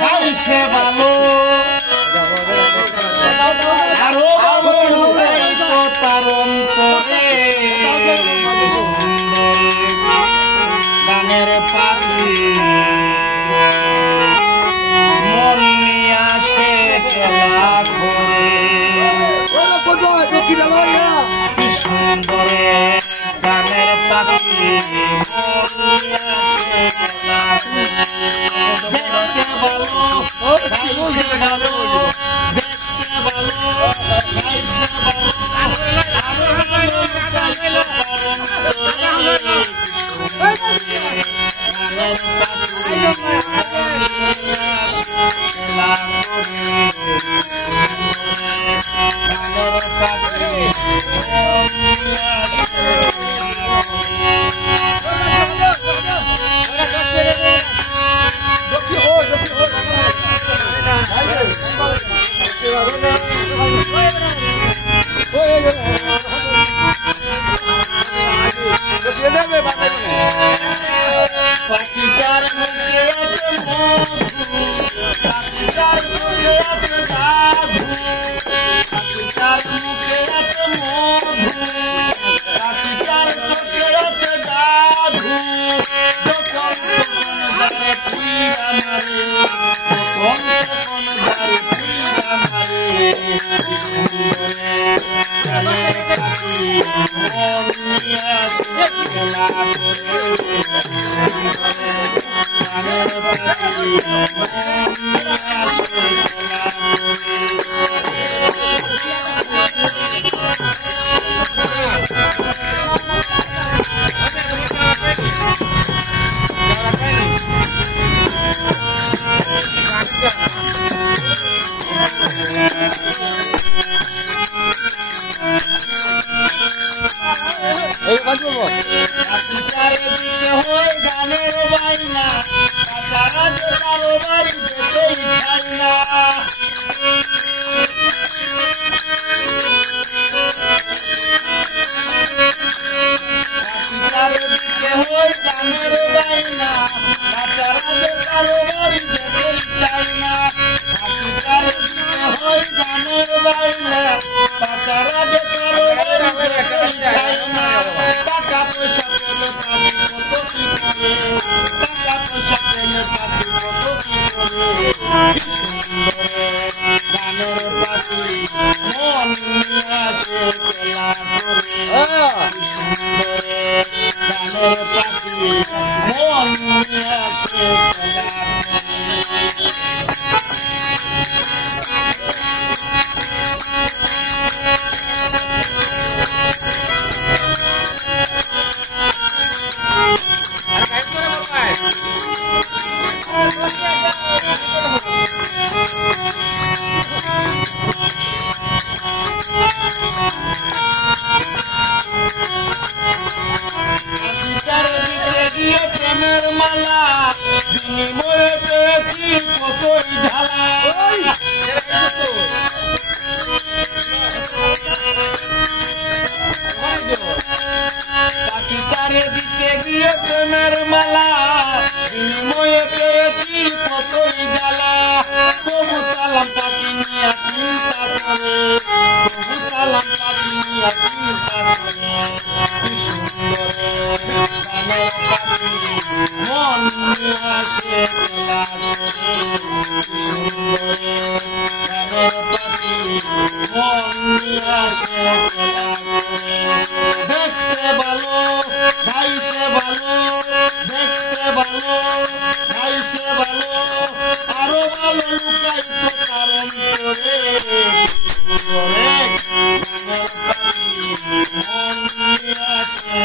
খাইছে ভালো আরো তার অন্তরে গানের পাখি মন নিয়ে আসে খেলা করে কি সুন্দরে গানের পাখি মন নিয়ে আসে খেলা দেখতে ভালো খাইছে ভালো দেখতে ভালো খাইছে ভালো আরো ভালো গানের পাখিটার মুখে আছে মধু পাখিটার মুখে আছে জাদু পাখিটার মুখে আছে মধু পাখিটার চোখে আছে জাদু যখন তখন যারে পুইরা মারে তখন তখন যারে পুইরা মারে গানের পাখি মন নিয়ে আসে খেলা করে গানের পাখি মন নিয়ে আসে খেলা চারিদিকে হয় গানের বাইনা তারা যে কারো বাড়ি যেতেই চায় না চারিদিকে হয় গানের বাইনা তারা যে কারো বাড়ি যেতেই চায় না চারিদিকে হয় গানের বাইনা তারা যে কারো বাড়ি যেতেই চায় না টাকা পয়সা পেলে পাখি কত কি করে টাকা পয়সা পেলে পাখি কত কি করে সুন্দরে গানের পাখি মন নিয়ে আসে খেলা করে সুন্দরে গানের পাখি মন নিয়ে আসে খেলা প্রেমের মালা বিনিময়ে পেয়েছি কতই ঝালা পাখিটারে দিতে গিয়ে প্রেমের মালা বিনিময়ে পেয়েছি কতই জ্বালা তবু সালাম পাখি নিয়ে চিন্তা করে তবু সালাম পাখি নিয়ে চিন্তা করে সুন্দরে গানের পাখি মন নিয়ে আসে খেলা করে সুন্দরে গানের পাখি মন নিয়ে আসে খেলা করে দেখতে ভালো গাইছে ভালো দেখতে ভালো গাইছে ভালো আরো ভালো লুকাইতো তার অন্তরে গানের পাখি মন নিয়ে আসে